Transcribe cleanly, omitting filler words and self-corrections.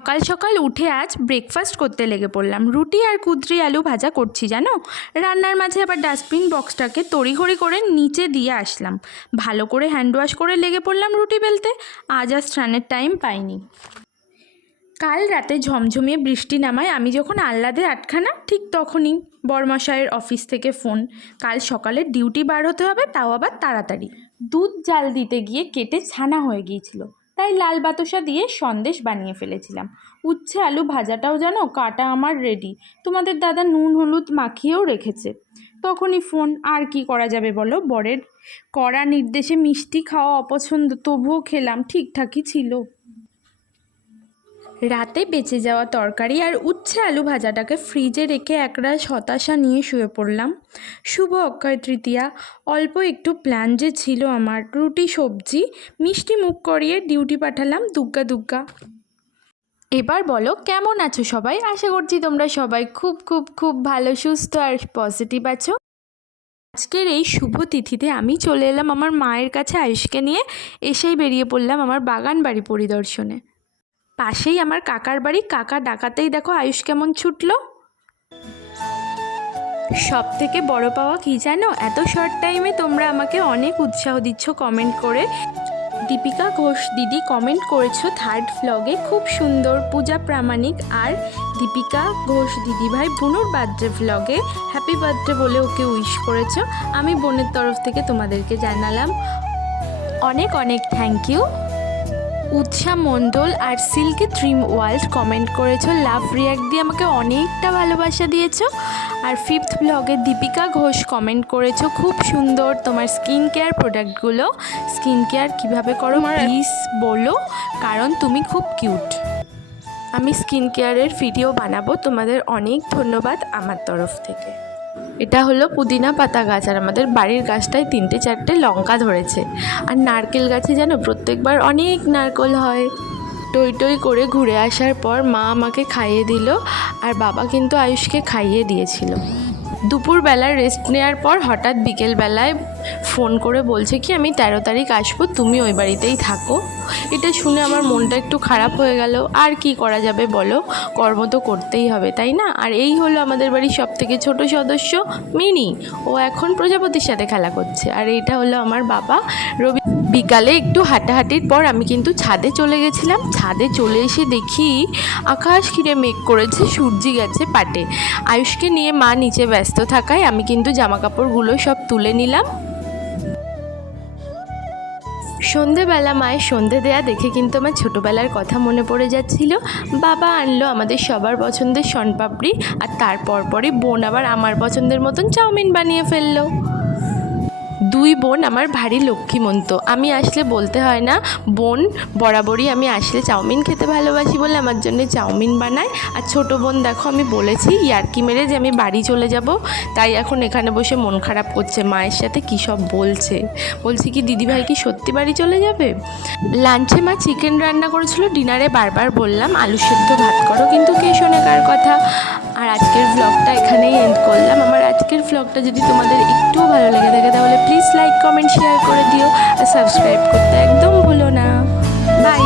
সকাল সকাল উঠে আজ ব্রেকফাস্ট করতে লেগে পড়লাম। রুটি আর কুদরি আলু ভাজা করছি জানো। রান্নার মাঝে আবার ডাস্টবিন বক্সটাকে তড়িঘড়ি করে নিচে দিয়ে আসলাম। ভালো করে হ্যান্ড ওয়াশ করে লেগে পড়লাম রুটি বেলতে। আজ আর স্নানের টাইম পাইনি। কাল রাতে ঝমঝমিয়ে বৃষ্টি নামায় আমি যখন আহ্লাদে আটখানা, ঠিক তখনই বরমশাইয়ের অফিস থেকে ফোন। কাল সকালে ডিউটি বার হতে হবে, তাও আবার তাড়াতাড়ি। দুধ জাল দিতে গিয়ে কেটে ছানা হয়ে গিয়েছিল, তাই লাল বাতাসা দিয়ে সন্দেশ বানিয়ে ফেলেছিলাম। উচ্ছে আলু ভাজাটাও জানো কাটা আমার রেডি। তোমাদের দাদা নুন হলুদ মাখিয়েও রেখেছে। তখনই ফোন। আর কি করা যাবে বলো, বরের কড়া নির্দেশে মিষ্টি খাওয়া অপছন্দ, তবুও খেলাম, ঠিকঠাকই ছিল। রাতে বেঁচে যাওয়া তরকারি আর উচ্ছে আলু ভাজাটাকে ফ্রিজে রেখে একরাশ হতাশা নিয়ে শুয়ে পড়লাম। শুভ অক্ষয় তৃতীয়া, অল্প একটু প্ল্যান যে ছিল আমার। রুটি সবজি মিষ্টি মুখ করিয়ে ডিউটি পাঠালাম দুগ্গা দুগ্গা। এবার বলো কেমন আছো সবাই? আশা করছি তোমরা সবাই খুব খুব খুব ভালো, সুস্থ আর পজিটিভ আছো। আজকের এই শুভ তিথিতে আমি চলে এলাম আমার মায়ের কাছে আয়ুষকে নিয়ে। এসেই বেরিয়ে পড়লাম আমার বাগান বাড়ি পরিদর্শনে। পাশেই আমার কাকার বাড়ি। কাকা ডাকাতেই দেখো আয়ুষ কেমন ছুটলো। সব থেকে বড় পাওয়া কি জানো, এত শর্ট টাইমে তোমরা আমাকে অনেক উৎসাহ দিচ্ছ কমেন্ট করে। দীপিকা ঘোষ দিদি কমেন্ট করেছো থার্ড ভ্লগে, খুব সুন্দর। পূজা প্রামাণিক আর দীপিকা ঘোষ দিদিভাই বুনুর বার্থডে ভ্লগে হ্যাপি বার্থডে বলে ওকে উইশ করেছো। আমি বোনের তরফ থেকে তোমাদেরকে জানালাম অনেক অনেক থ্যাংক ইউ। উৎসা মণ্ডল আর সিল্কি ড্রিম ওয়ার্ল্ড কমেন্ট করেছো, লাভ রিয়াক্ট দিয়ে আমাকে অনেকটা ভালোবাসা দিয়েছো। আর ফিফথ ব্লগে দীপিকা ঘোষ কমেন্ট করেছো, খুব সুন্দর তোমার স্কিন কেয়ার প্রোডাক্টগুলো। স্কিন কেয়ার কীভাবে করো প্লিজ বলো, কারণ তুমি খুব কিউট। আমি স্কিন কেয়ারের ভিডিও বানাবো। তোমাদের অনেক ধন্যবাদ আমার তরফ থেকে। এটা হলো পুদিনা পাতা গাছ, আর আমাদের বাড়ির গাছটায় 3-4টে লঙ্কা ধরেছে। আর নারকেল গাছে যেন প্রত্যেকবার অনেক নারকেল হয়। টই টই করে ঘুরে আসার পর মা আমাকে খাইয়ে দিল, আর বাবা কিন্তু আয়ুষকে খাইয়ে দিয়েছিল। দুপুরবেলায় রেস্ট নেওয়ার পর হঠাৎ বিকেলবেলায় ফোন করে বলছে কি আমি 13 তারিখ আসবো, তুমি ওই বাড়িতেই থাকো। এটা শুনে আমার মনটা একটু খারাপ হয়ে গেল। আর কি করা যাবে বলো, কর্ম তো করতেই হবে তাই না। আর এই হলো আমাদের বাড়ির সবথেকে ছোট সদস্য মিনি, ও এখন প্রজাপতির সাথে খেলা করছে। আর এইটা হলো আমার বাবা রবি। বিকালে একটু হাঁটাহাঁটির পর আমি কিন্তু ছাদে চলে গেছিলাম। ছাদে চলে এসে দেখি আকাশ ঘিরে মেঘ করেছে, সূর্যি গেছে পাটে। আয়ুষকে নিয়ে মা নিচে ব্যস্ত থাকায় আমি কিন্তু জামাকাপড়গুলো সব তুলে নিলাম। সন্ধেবেলা মায়ের সন্ধে দেয়া দেখে কিন্তু আমার ছোটোবেলার কথা মনে পড়ে যাচ্ছিল। বাবা আনলো আমাদের সবার পছন্দের শনপাপড়ি, আর তারপর পরই বোন আবার আমার পছন্দের মতন চাউমিন বানিয়ে ফেললো। দুই বোন আমার ভারী লক্ষ্মীমন্ত। আমি আসলে বলতে হয় না, বোন বরাবরই আমি আসলে চাউমিন খেতে ভালোবাসি বলে আমার জন্য চাউমিন বানায়। আর ছোটো বোন দেখো আমি বলেছি ইয়ার্কি মেরে যে আমি বাড়ি চলে যাব, তাই এখন এখানে বসে মন খারাপ করছে, মায়ের সাথে কী সব বলছে। বলছি কি দিদিভাই কি সত্যি বাড়ি চলে যাবে। লাঞ্চে মা চিকেন রান্না করেছিল, ডিনারে বারবার বললাম আলু সেদ্ধ ভাত করো, কিন্তু কে শোনে কার কথা। আর আজকের ভ্লগটা এখানেই এন্ড করলাম। আমার আজকের ভ্লগটা যদি তোমাদের একটুও ভালো লেগে থাকে তাহলে প্লিজ লাইক কমেন্ট শেয়ার করে দিও, আর সাবস্ক্রাইব করতে একদম ভুলো না। বাই।